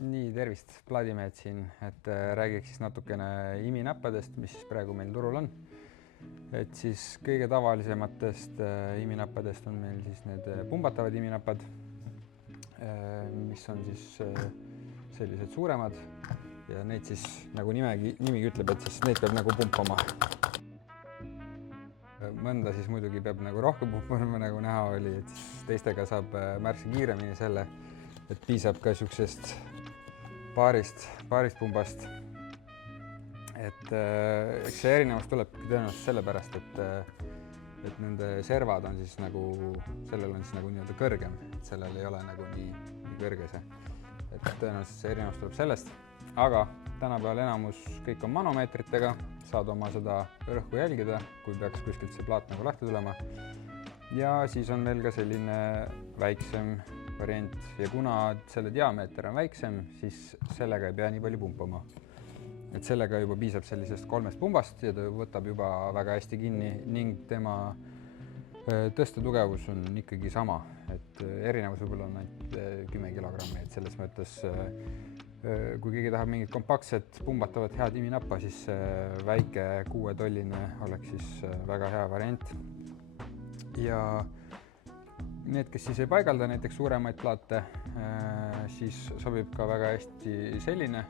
Nii, tervist, plaadimehed siin, et räägiks siis natukene iminäppadest, mis siis praegu meil turul on. Et siis kõige tavalisematest iminäppadest on meil siis need pumbatavad iminäppad, mis on siis sellised suuremad ja neid siis nagu nimigi ütleb, et siis neid peab nagu pumpama. Mõnda siis muidugi peab nagu rohkem pumpama, nagu näha oli, et siis teistega saab märksa kiiremini selle, et piisab ka siuksest paarist pumbast. Et eks see erinevus tulebki tõenäoliselt sellepärast, et nende servad on siis nagu, sellel on siis nagu nii-öelda kõrgem, et sellel ei ole nagu nii kõrge see. Et tõenäoliselt see erinevus tuleb sellest, aga tänapäeval enamus kõik on manomeetritega, saad oma seda rõhku jälgida, kui peaks kuskilt see plaat nagu lahti tulema. Ja siis on meil ka selline väiksem variant ja kuna selle diameeter on väiksem, siis sellega ei pea nii palju pumpama. Et sellega juba piisab sellisest 3 pumbast ja ta võtab juba väga hästi kinni ning tema tõstetugevus on ikkagi sama, et erinevus võib-olla on ainult 10 kilogrammi, et selles mõttes kui keegi tahab mingit kompaktset pumbatavat head iminappa, siis väike 6-tolline oleks siis väga hea variant. Ja need, kes siis ei paigalda näiteks suuremaid plaate, siis sobib ka väga hästi selline.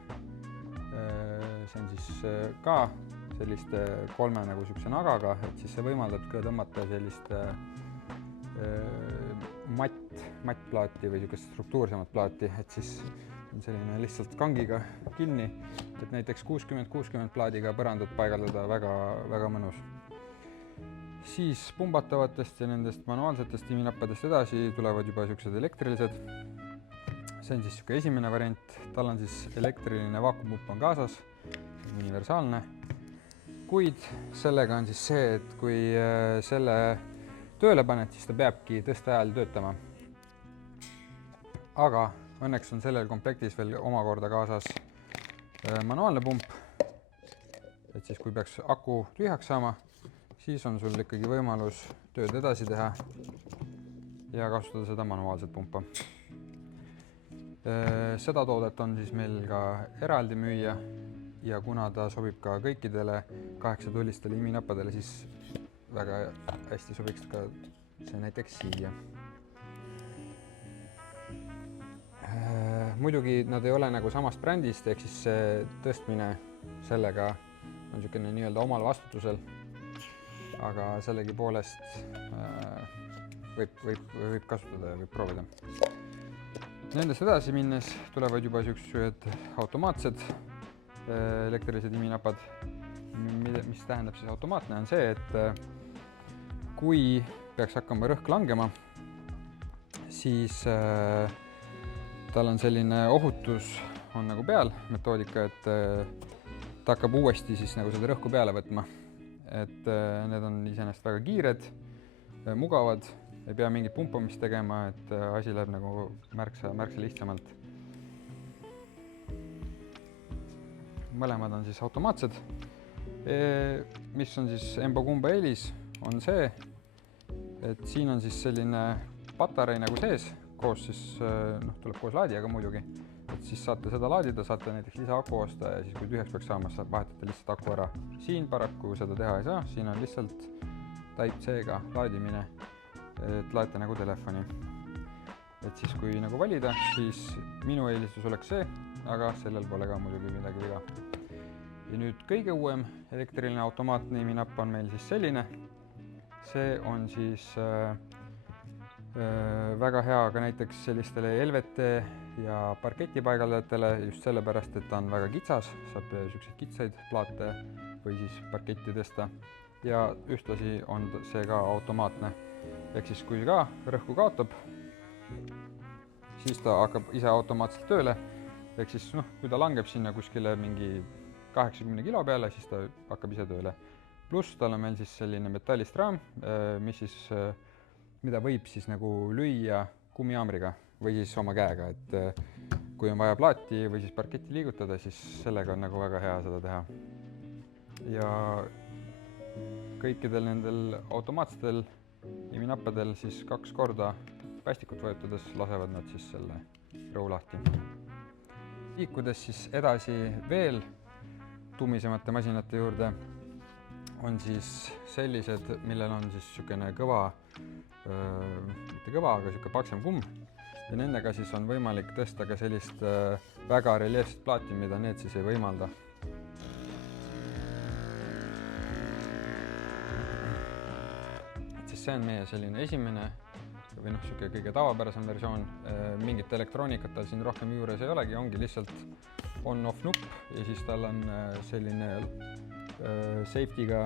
See on siis ka selliste 3 nagu sihukese nagaga, et siis see võimaldab ka tõmmata sellist mattplaati või sihukest struktuursemat plaati, et siis on selline lihtsalt kangiga kinni, et näiteks 60-60 plaadiga põrandat paigaldada väga mõnus. Siis pumbatavatest ja nendest manuaalsetest iminappadest edasi tulevad juba siuksed elektrilised. See on siis siuke esimene variant, tal on siis elektriline vaakumpump on kaasas, universaalne. Kuid sellega on siis see, et kui selle tööle paned, siis ta peabki tõsteajal töötama. Aga õnneks on sellel komplektis veel omakorda kaasas manuaalne pump, et siis kui peaks aku tühjaks saama, siis on sul ikkagi võimalus tööd edasi teha ja kasutada seda manuaalset pumpa. Seda toodet on siis meil ka eraldi müüa ja kuna ta sobib ka kõikidele 8-tullistele iminappadele, siis väga hästi sobiks ka see näiteks siia. Muidugi nad ei ole nagu samast brändist, ehk siis see tõstmine sellega on niisugune nii-öelda omal vastutusel, aga sellegi poolest võib kasutada ja võib proovida. Nendest edasi minnes tulevad juba siuksed automaatsed elektrilised iminapad, mis tähendab siis automaatne on see, et kui peaks hakkama rõhk langema, siis tal on selline ohutus on nagu peal metoodika, et ta hakkab uuesti siis nagu seda rõhku peale võtma. Et need on iseenesest väga kiired, mugavad, ei pea mingit pumpamist tegema, et asi läheb nagu märksa lihtsamalt. Mõlemad on siis automaatsed. Mis on siis emba-kumba eelis, on see, et siin on siis selline patarei nagu sees, koos siis, tuleb koos laadijaga muidugi, et siis saate seda laadida, saate näiteks lisaaku osta ja siis kui tühjaks peaks saama, saab vahetada lihtsalt aku ära. Siin paraku seda teha ei saa, siin on lihtsalt Type-C-ga laadimine, et laete nagu telefoni. Et siis kui nagu valida, siis minu eelistus oleks see, aga sellel pole ka muidugi midagi viga. Ja nüüd kõige uuem elektriline automaatne iminapp on meil siis selline. See on siis väga hea ka näiteks sellistele LVT ja parketipaigaldajatele just sellepärast, et ta on väga kitsas, saab siukseid kitsaid plaate või siis parketti tõsta ja ühtlasi on see ka automaatne. Ehk siis kui ka rõhku kaotab, siis ta hakkab ise automaatselt tööle. Ehk siis kui ta langeb sinna kuskile mingi 80 kilo peale, siis ta hakkab ise tööle. Pluss tal on meil siis selline metallist raam, mida võib siis nagu lüüa kummihaamriga või siis oma käega, et kui on vaja plaati või siis parketti liigutada, siis sellega on nagu väga hea seda teha. Ja kõikidel nendel automaatsetel iminappadel siis 2 korda päästikut vajutades lasevad nad siis selle rõu lahti. Liikudes siis edasi veel tumisemate masinate juurde, on siis sellised, millel on siis niisugune kõva, mitte kõva, aga niisugune paksem kumm ja nendega siis on võimalik tõsta ka sellist väga reljeefset plaati, mida need siis ei võimalda. Et siis see on meie selline esimene või niisugune kõige tavapärasem versioon. Mingit elektroonikat tal siin rohkem juures ei olegi, ongi lihtsalt on-off nupp ja siis tal on selline safety'ga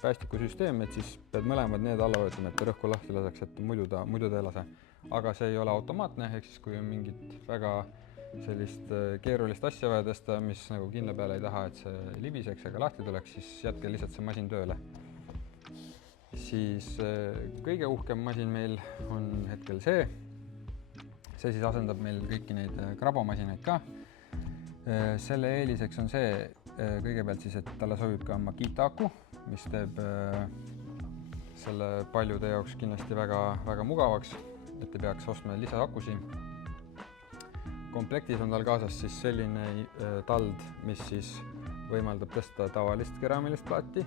päästikusüsteem, et siis pead mõlemad need alla vajutama, et ta rõhku lahti laseks, et muidu ta ei lase. Aga see ei ole automaatne, ehk siis kui on mingit väga sellist keerulist asja vaja tõsta, mis nagu kindla peale ei taha, et see libiseks ega lahti tuleks, siis jätke lihtsalt see masin tööle. Siis kõige uhkem masin meil on hetkel see. See siis asendab meil kõiki neid krabomasinaid ka. Selle eeliseks on see kõigepealt siis, et talle sobib ka Makita aku, mis teeb selle paljude jaoks kindlasti väga mugavaks, et ei peaks ostma lisaakusi. Komplektis on tal kaasas siis selline tald, mis siis võimaldab tõsta tavalist keraamilist plaati.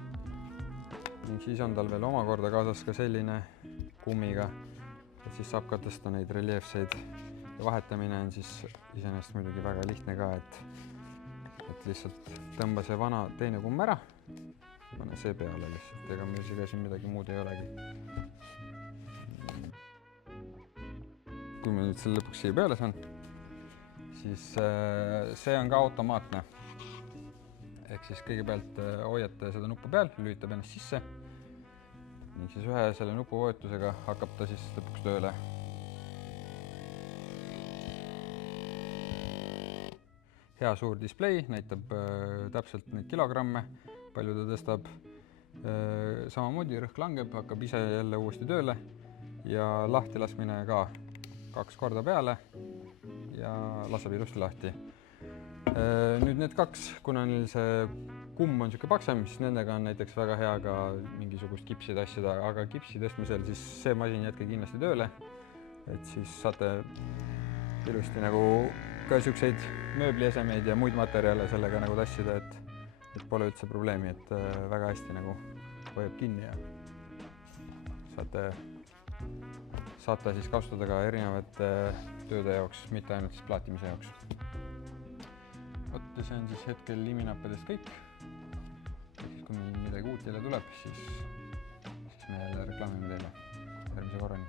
Ning siis on tal veel omakorda kaasas ka selline kummiga, et siis saab ka tõsta neid reljeefseid ja vahetamine on siis iseenesest muidugi väga lihtne ka, et lihtsalt tõmba see vana teine kumm ära ja pane see peale lihtsalt, ega meil siin midagi muud ei olegi. Kui ma nüüd selle lõpuks siia peale saan, siis see on ka automaatne. Ehk siis kõigepealt hoiate seda nuppu peal, lülitab ennast sisse ning siis ühe selle nupu vajutusega hakkab ta siis lõpuks tööle. Hea suur display, näitab täpselt neid kilogramme, palju ta tõstab. Samamoodi rõhk langeb, hakkab ise jälle uuesti tööle ja lahti laskmine ka 2 korda peale ja laseb ilusti lahti. Nüüd need 2, kuna neil see kumm on niisugune paksem, siis nendega on näiteks väga hea ka mingisugust kipsi tassida, aga kipsi tõstmisel siis see masin jätke kindlasti tööle, et siis saate ilusti nagu ka niisuguseid mööbliesemeid ja muid materjale sellega nagu tassida, et pole üldse probleemi, et väga hästi nagu hoiab kinni ja saate siis kasutada ka erinevate tööde jaoks, mitte ainult siis plaatimise jaoks. Ja see on siis hetkel liminappadest kõik. Kui midagi uut jälle tuleb, siis me jälle reklaamime teile järgmise korrani.